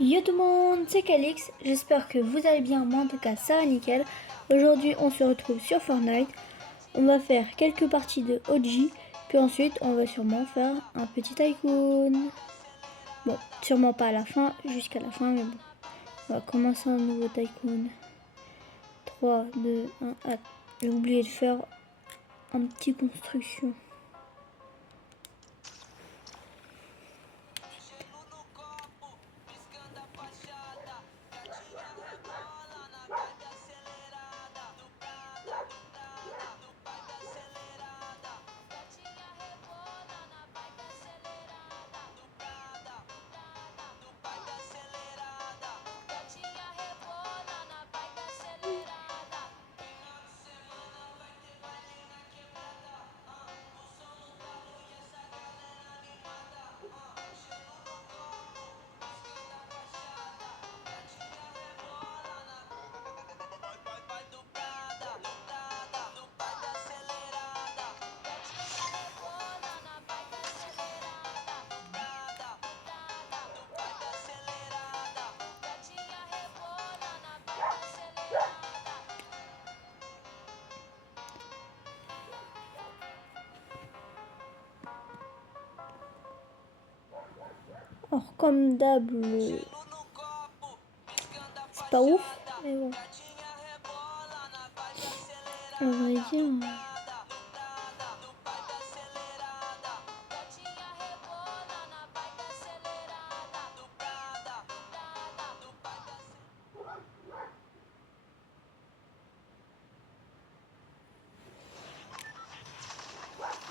Yo tout le monde, c'est Calix, j'espère que vous allez bien, moi en tout cas ça va nickel. Aujourd'hui on se retrouve sur Fortnite, on va faire quelques parties de OG, puis ensuite on va sûrement faire un petit tycoon. Bon, sûrement pas à la fin, jusqu'à la fin, mais bon. On va commencer un nouveau tycoon. 3, 2, 1, ah, j'ai oublié de faire un petit construction. Alors comme d'hab, c'est pas ouf, mais bon. On va dire...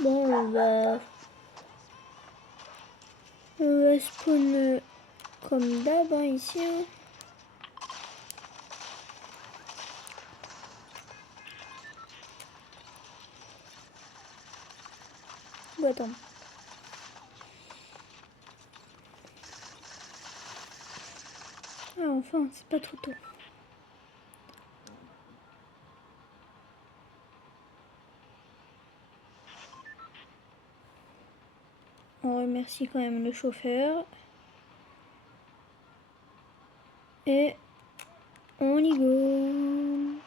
Bon, on va spawn comme d'hab ici. Hein. Bon, attends. Ah, enfin, c'est pas trop tôt. On remercie quand même le chauffeur. Et on y go.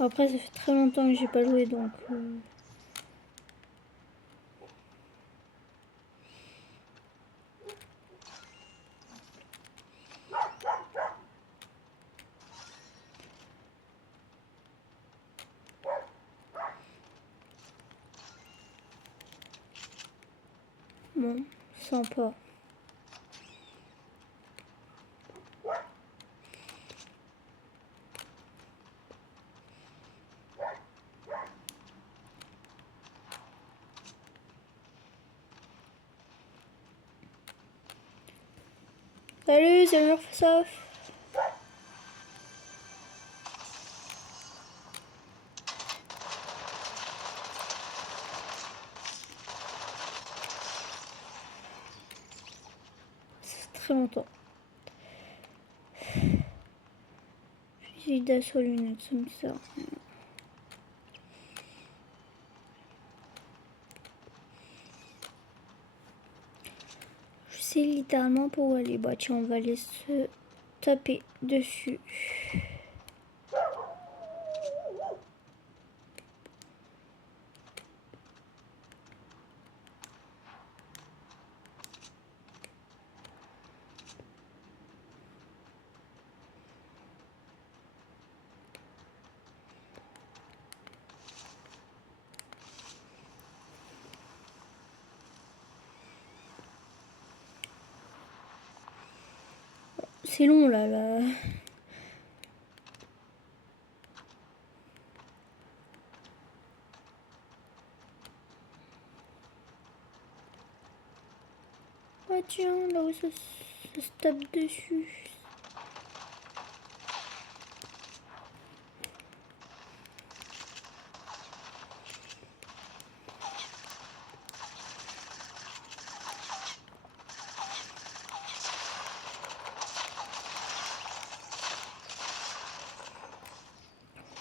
Après, ça fait très longtemps que j'ai pas joué, donc... Bon, sympa. Salut, c'est Murph. C'est très longtemps. Fusil d'assaut lunettes, ça me sert. Je sais littéralement pour où aller. Bah tiens, on va aller se taper dessus. C'est long là. Ah tiens, là où ça se tape dessus.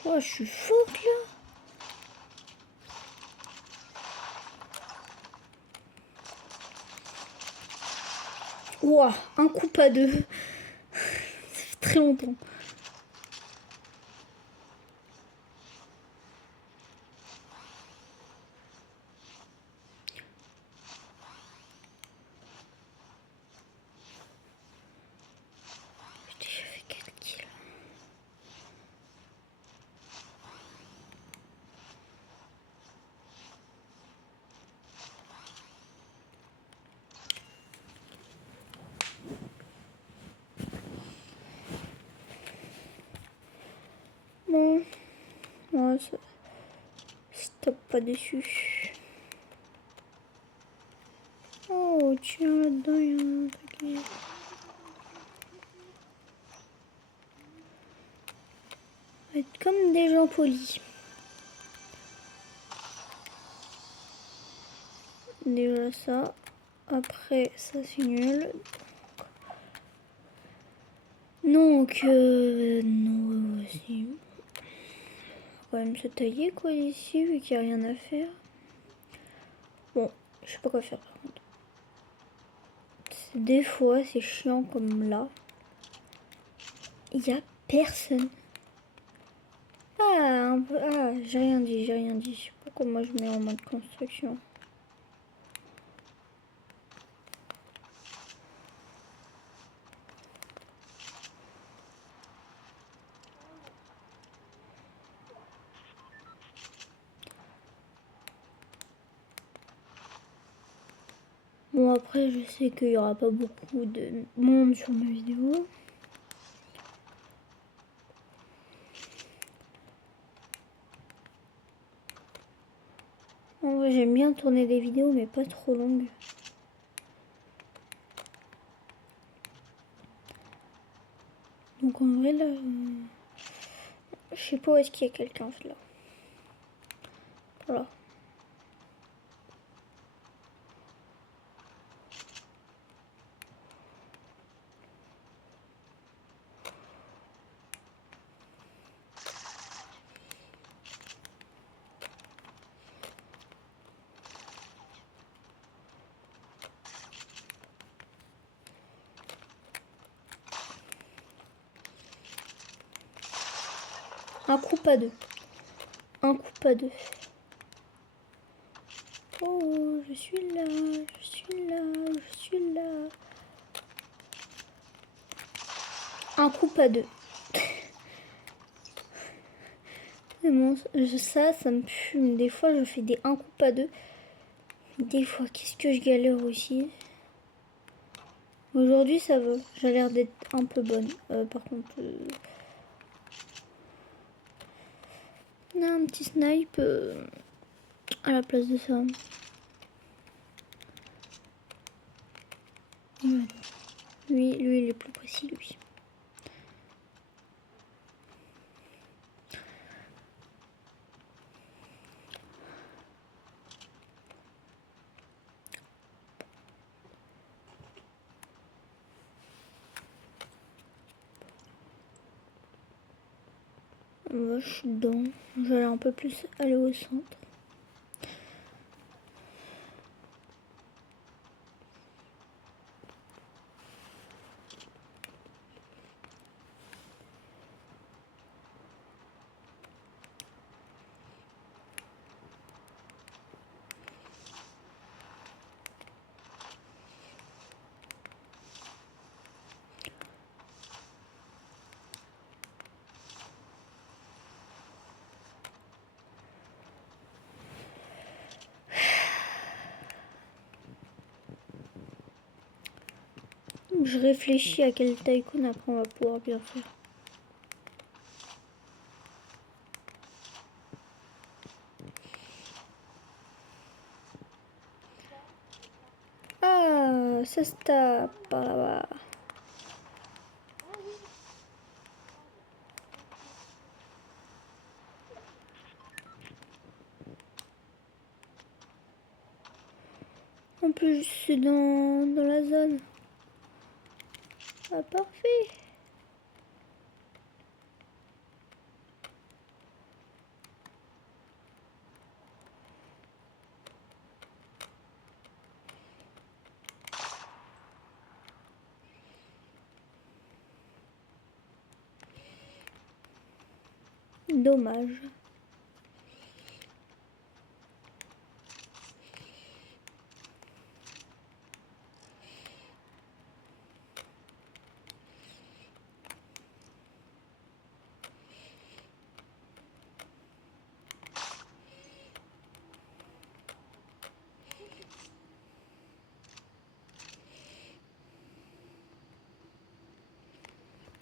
Oh, je suis forte là. Ouah, un coup pas deux. Ça fait très longtemps. J'ai déjà fait 4 kills. Bon, ouais, ça tape pas dessus. Oh, tiens, là-dedans, il y a un truc. On va être comme des gens polis. Déjà ça. Après, ça c'est nul. Donc, non, aussi. On va quand même se tailler quoi ici, vu qu'il n'y a rien à faire. Bon, je sais pas quoi faire par contre. Des fois, c'est chiant comme là. Il y a personne. Ah, ah, j'ai rien dit, j'ai rien dit. Je sais pas comment je mets en mode construction. Bon, après, je sais qu'il n'y aura pas beaucoup de monde sur ma vidéo. En vrai, j'aime bien tourner des vidéos, mais pas trop longues. Donc, en vrai, là, je sais pas où est-ce qu'il y a quelqu'un, là. Voilà. Un coup pas deux. Un coup pas deux. Oh, je suis là, je suis là, je suis là. Un coup pas deux. Bon, ça me fume. Des fois, je fais des un coup pas deux. Des fois, qu'est-ce que je galère aussi. Aujourd'hui, ça va. J'ai l'air d'être un peu bonne. Par contre, on a un petit snipe à la place de ça. Ouais. Lui, il est plus précis, lui. Moi, je suis dedans. J'allais un peu plus aller au centre. Je réfléchis à quel tycoon après on va pouvoir bien faire. Ah, ça se tape par là-bas. En plus, c'est dans la zone. Ah, parfait. Dommage.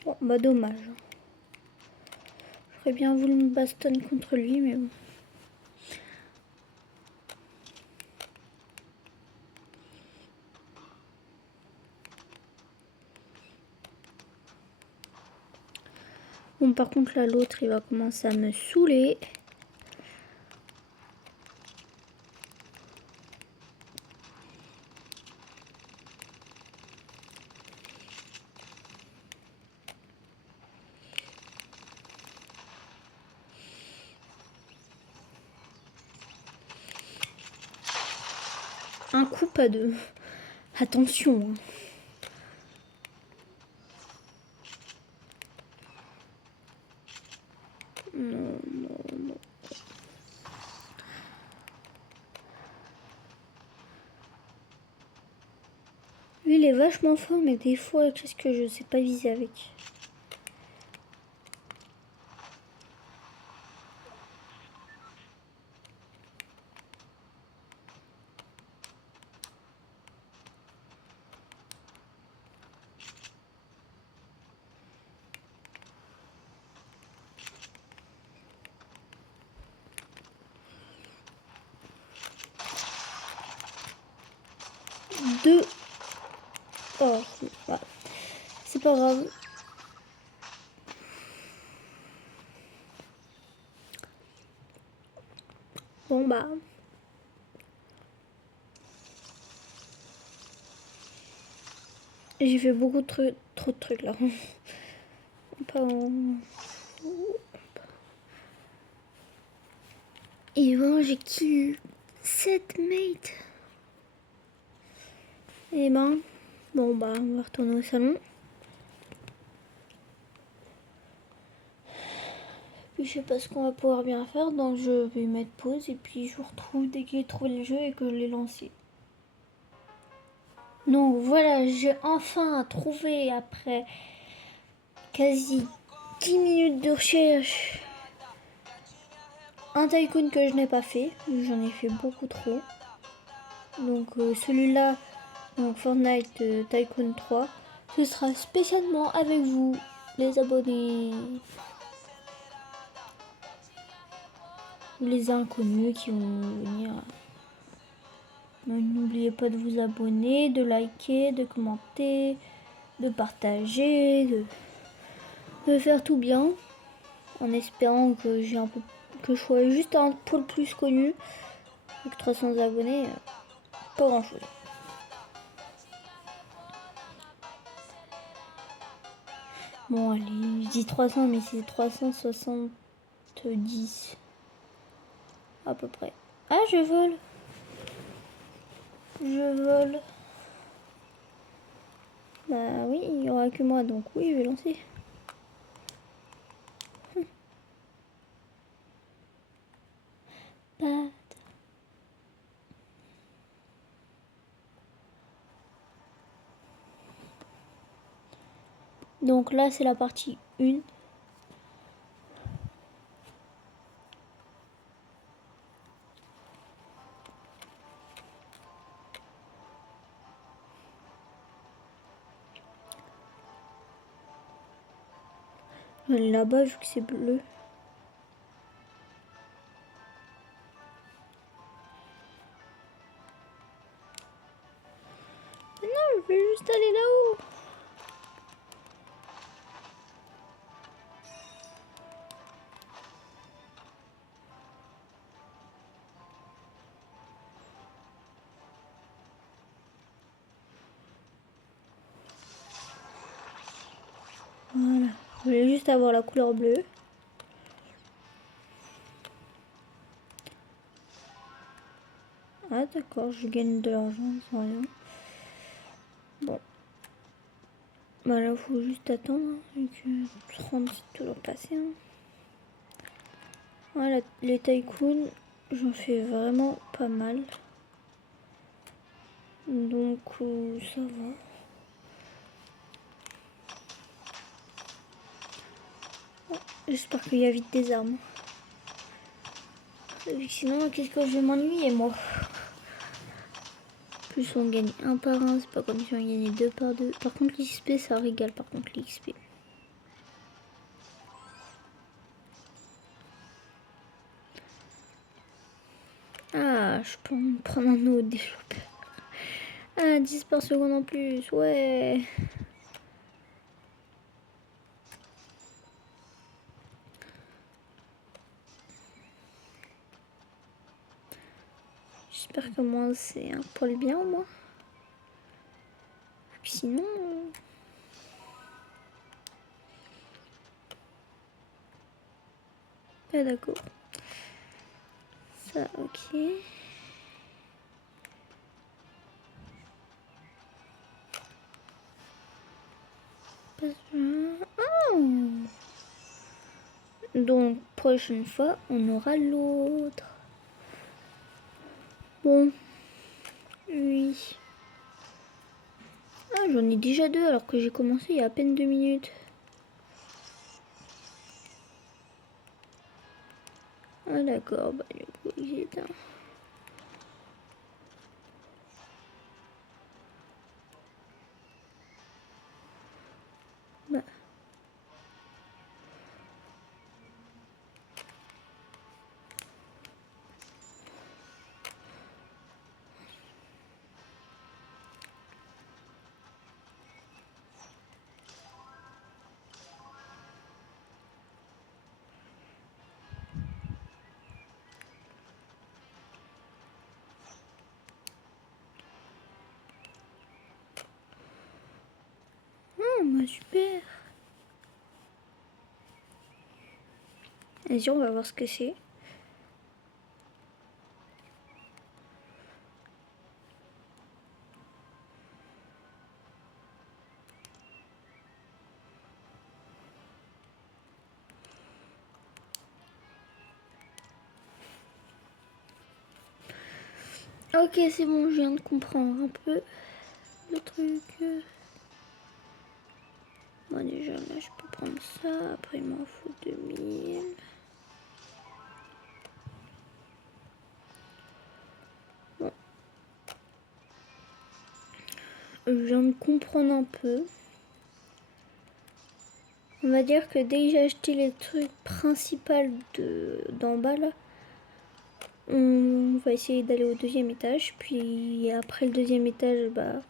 Bon, bah dommage. J'aurais bien voulu me bastonner contre lui, mais bon. Bon, par contre, là, l'autre, il va commencer à me saouler. Un coup, pas deux. Attention. Hein. Non, non, non. Lui, il est vachement fort, mais des fois, qu'est-ce que je sais pas viser avec. Deux. Oh, voilà. C'est pas grave. Bon, bah. J'ai fait beaucoup de trucs, trop de trucs là. Pas en... Et bon, j'ai kill 7 mates. Et ben, bon bah, on va retourner au salon. Puis je sais pas ce qu'on va pouvoir bien faire, donc je vais mettre pause et puis je vous retrouve dès que j'ai trouvé le jeu et que je l'ai lancé. Donc voilà, j'ai enfin trouvé après quasi 10 minutes de recherche un tycoon que je n'ai pas fait. J'en ai fait beaucoup trop. Donc celui-là, donc Fortnite Tycoon 3, ce sera spécialement avec vous, les abonnés. Ou les inconnus qui vont venir. N'oubliez pas de vous abonner, de liker, de commenter, de partager, de faire tout bien. En espérant que j'ai un peu, que je sois juste un poil plus connu. Avec 300 abonnés, pas grand chose. Bon allez, je dis 300 mais c'est 370 à peu près. Ah, je vole. Je vole. Bah oui, il n'y aura que moi, donc oui, je vais lancer. Bad. Donc là, c'est la partie 1. Là-bas, vu que c'est bleu. Mais non, Je vais juste aller là-haut. Voilà. Je voulais juste avoir la couleur bleue. Ah d'accord, je gagne de l'argent sans rien. Bon. Bah là, faut juste attendre. Vu que 30 c'est toujours passé. Hein. Voilà, les tycoons, j'en fais vraiment pas mal. Donc ça va. J'espère qu'il y a vite des armes. Vu que sinon, qu'est-ce que je vais m'ennuyer, moi. Plus on gagne un par un, c'est pas comme si on gagnait deux par deux. Par contre, l'XP, ça régale, par contre, l'XP. Ah, je peux en prendre un autre développeur. Ah, 10 par seconde en plus, ouais. J'espère que moi, c'est un poil bien, moi. Puis sinon... Ah, d'accord. Ça, ok. Oh. Donc, prochaine fois, on aura l'autre. Bon. Oui. Ah, j'en ai déjà deux alors que j'ai commencé il y a à peine 2 minutes. Ah d'accord, bah du coup il est un... Bah. Oh, bah super. Vas-y, on va voir ce que c'est. Ok, c'est bon, je viens de comprendre un peu le truc. Bon, déjà, là, je peux prendre ça. Après, il m'en faut 2000. Bon. Je viens de comprendre un peu. On va dire que dès que j'ai acheté les trucs principaux d'en bas, là, on va essayer d'aller au deuxième étage. Puis après le deuxième étage, bah,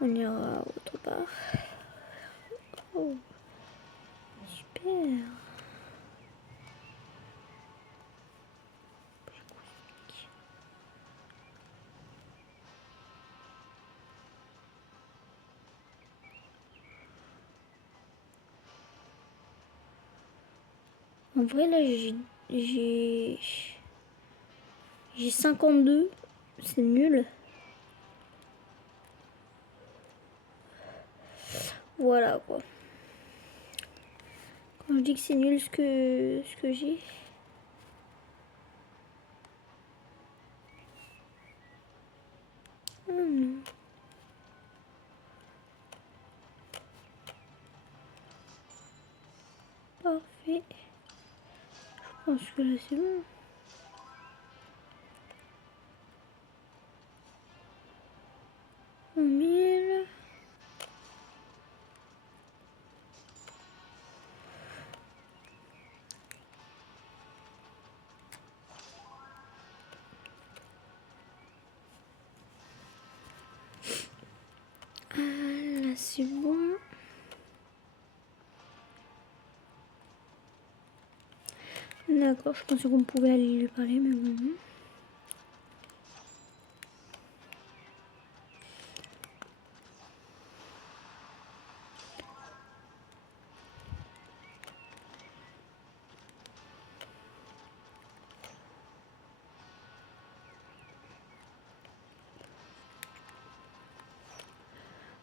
on ira autre part. Oh, super. En vrai, là, j'ai 52. C'est nul. Voilà, quoi. Quand je dis que c'est nul ce que j'ai... non. Parfait. Je pense que là, c'est bon. En 1000. D'accord, je pensais qu'on pouvait aller lui parler, mais bon.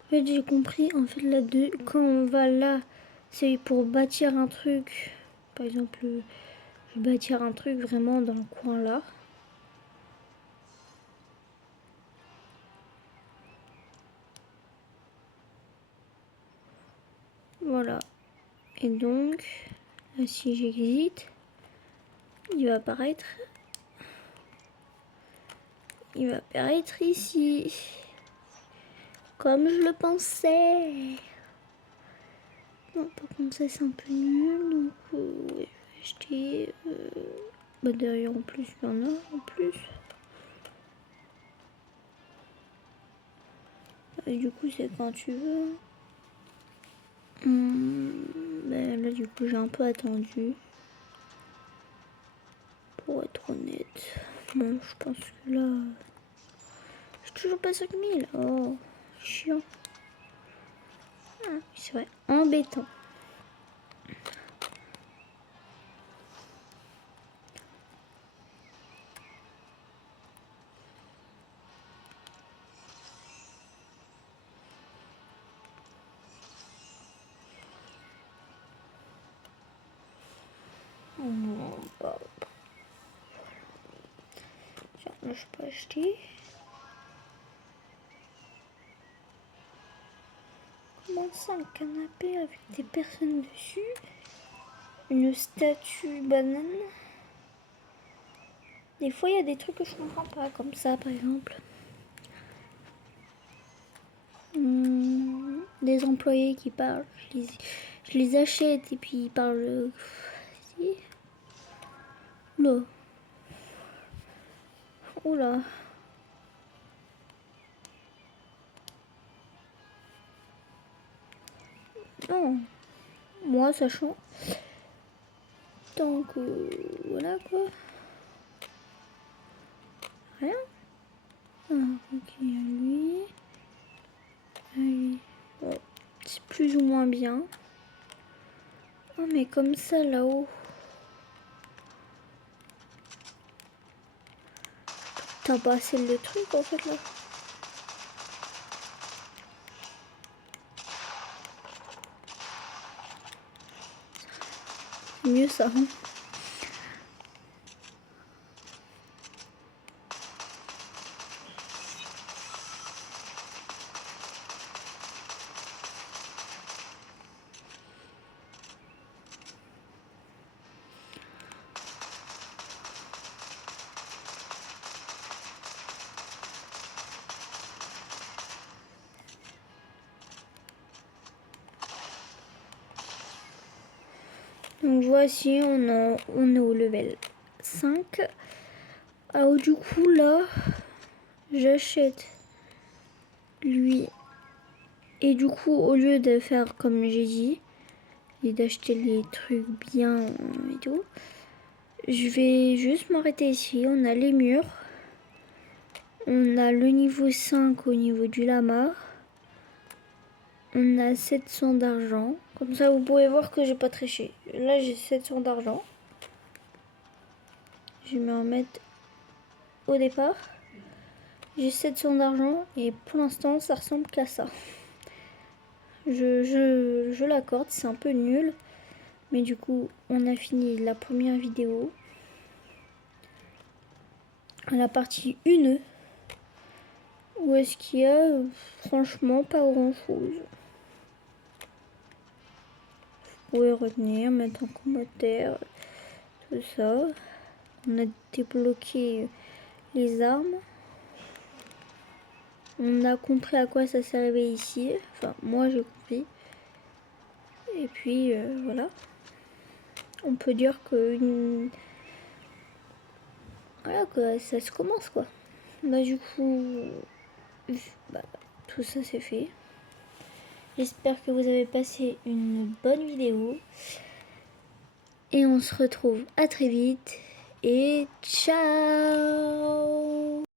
En fait, j'ai compris, en fait, là-dedans, quand on va là, c'est pour bâtir un truc. Par exemple, je vais bâtir un truc vraiment dans le coin là. Voilà. Et donc, là, si j'exite, il va apparaître. Il va apparaître ici. Comme je le pensais. Non, par contre, ça c'est un peu nul. Donc, ouais, je vais acheter. Bah, derrière, en plus, il y en a en plus. Et du coup, c'est quand tu veux. Ben, là, du coup, j'ai un peu attendu. Pour être honnête. Bon, je pense que là. J'ai toujours pas 5000. Oh, chiant. Ah, c'est vrai, embêtant. Bah, tiens, là, je peux acheter. Comment ça, un canapé avec des personnes dessus? Une statue banane? Des fois, il y a des trucs que je comprends pas, comme ça, par exemple. Des employés qui parlent. Je les achète et puis ils parlent. Oula. Oula. Non. Moi, sachant. Donc, voilà quoi. Rien. Ah, ok, lui. Lui. Bon, c'est plus ou moins bien. Oh, mais comme ça là-haut. T'as pas assez le truc en fait là. C'est mieux ça. Hein. Donc voici, on est au level 5. Alors du coup là, j'achète lui. Et du coup, au lieu de faire comme j'ai dit, et d'acheter les trucs bien et tout, je vais juste m'arrêter ici. On a les murs. On a le niveau 5 au niveau du lama. On a 700 d'argent. Comme ça, vous pouvez voir que j'ai pas triché. Là, j'ai 700 d'argent. Je vais me remettre au départ. J'ai 700 d'argent et pour l'instant, ça ressemble qu'à ça. Je l'accorde, c'est un peu nul. Mais du coup, on a fini la première vidéo. La partie 1. Où est-ce qu'il y a franchement pas grand-chose. Vous pouvez retenir, mettre en commentaire tout ça. On a débloqué les armes. On a compris à quoi ça servait ici. Enfin, moi j'ai compris. Et puis voilà. On peut dire que voilà quoi, ça se commence quoi. Bah du coup, bah, tout ça c'est fait. J'espère que vous avez passé une bonne vidéo. Et on se retrouve à très vite. Et ciao!